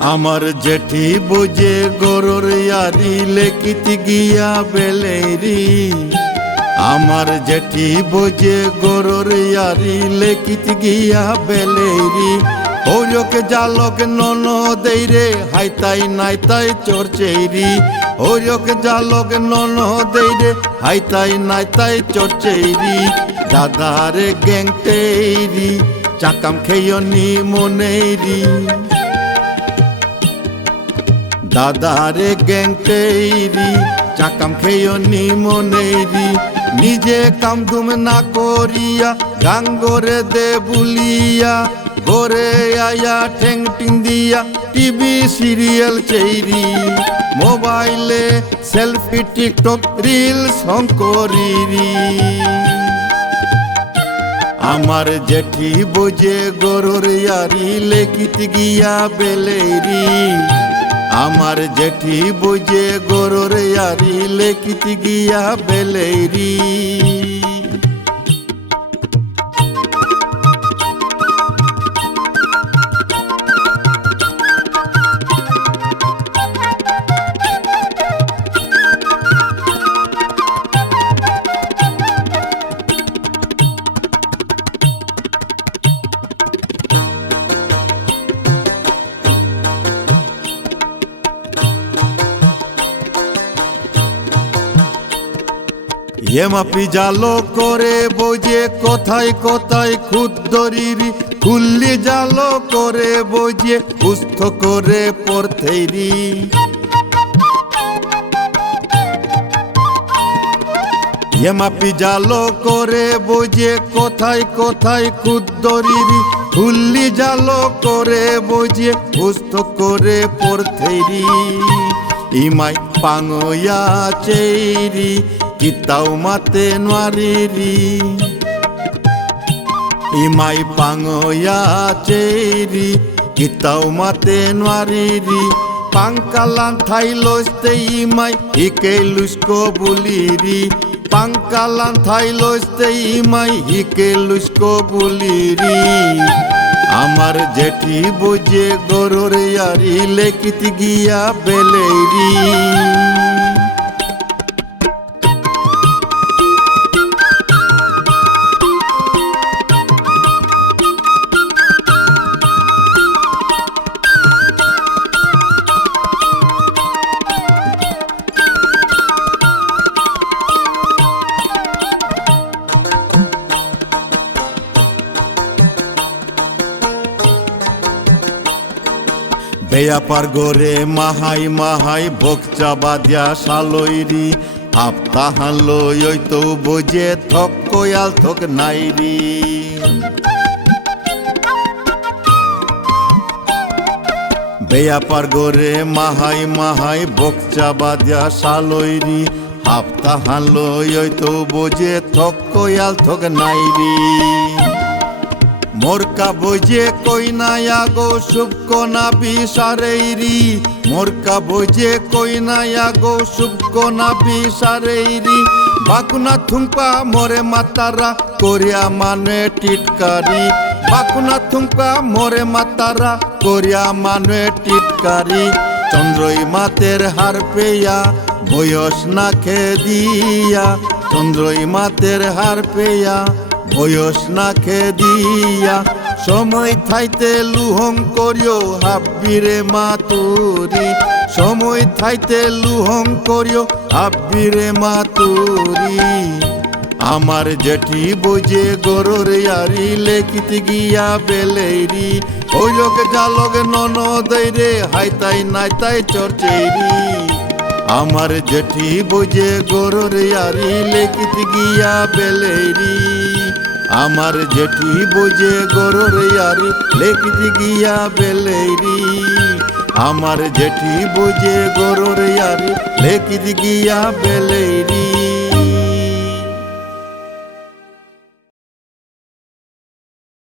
আমার জেঠি বুঝে গরুর ইয়ারি লেকিত গিয়া বেলেরি। আমার জেঠি বুঝে গরুর ইয়ারি লেকিত গিয়া বেলেরি। ওরক জালক নন দেইরে হাইতাই নাইতাই চরচেরি। ওরক জালক নন দেইরে হাইতাই নাইতাই চরচেরি। দাদারে গ্যাংটেরি চাকাম খেয়নি মনেরি। দাদারে গ্যাংটেরি চাকাম খেয়নি মনেরি। নিজে কাম ধুম না করিয়া গাঙ্গরে দে বুলিয়া। গোরে আয়া ঠেং টিং দিয়া টিভি সিরিয়াল চেরি। মোবাইলে সেলফি টিকটক রিলস হংকরিরি। আমার জেঠি বুঝে গরুর ইয়ারি লেকিত গিয়া বেলেরি। আমার জেঠি বুঝে গরুর ইয়ারি লেকিত গিয়া বেলেরি। এমাপি জালো করে বোঝে কোথায় কোথায় খুদ্দরিরি। খুললি জালো করে বোঝে সুস্থ করে পড়তেরি। এমাপি জালো করে বোঝে কোথায় কোথায় খুদ্দরিরি। খুললি জালো করে বোঝে সুস্থ করে পড়তেরি। ইমাই পাঙয়া চেরি কিতাও মাতে নোয়ারিরি। ইমাই পাঙয়া চেরি কিতাও মাতে নোয়ারিরি। পাঙ্কালান থাই লইতে ইমাই হিকে লুস্কো বুলিরি। পাঙ্কালান থাই লইতে ইমাই হিকে লুস্কো বুলিরি। আমার জেঠি বুঝে গরুর ইয়ারি লেকিত গিয়া বেলেরি। বেয়াপার গোরে মাহাই মাহাই বকচা বাদিয়া সালইরি। আপতাহান লই তো বোঝে থক কয়াল থক নাইরি। বেয়াপার গোরে মাহাই মাহাই বকচা বাদিয়া সালইরি। আপতাহান লই তো বোঝে থক কয়াল থক নাইরি। মোরকা বোঝে কইনায়া গো শুভকোনা বিসারেরি। মোরকা বোঝে কইনায়া গো শুভকোনা বিসারেরি। বাকুনা থুম্পা মোরে মাতারা করিয়া মানে টিটকারি। বাকুনা থুম্পা মোরে মাতারা করিয়া মানে টিটকারি। চন্দ্রই মাতের হার পেয়া বয়স না খেদিয়া। চন্দ্রই মাতের হার পেয়া বয়স না খেদিয়া। সময় থাইতে লুহং করিও হাব্বিরে মাতুরি। সময় থাইতে লুহং করিও হাব্বিরে মাতুরি। আমার জেঠি বুঝে গরুর ইয়ারি লেকিত গিয়া বেলেরি। ওই লোক জালক নন দইরে হাইতাই নাইতাই চরচেরি। আমার জেঠি বুঝে গরুর ইয়ারি লেকিত গিয়া বেলেরি। আমার জেঠি বুঝে গরুর ইয়ারি লেকিত গিয়া বেলেরি। আমার জেঠি বুঝে গরুর ইয়ারি লেকিত গিয়া বেলেরি।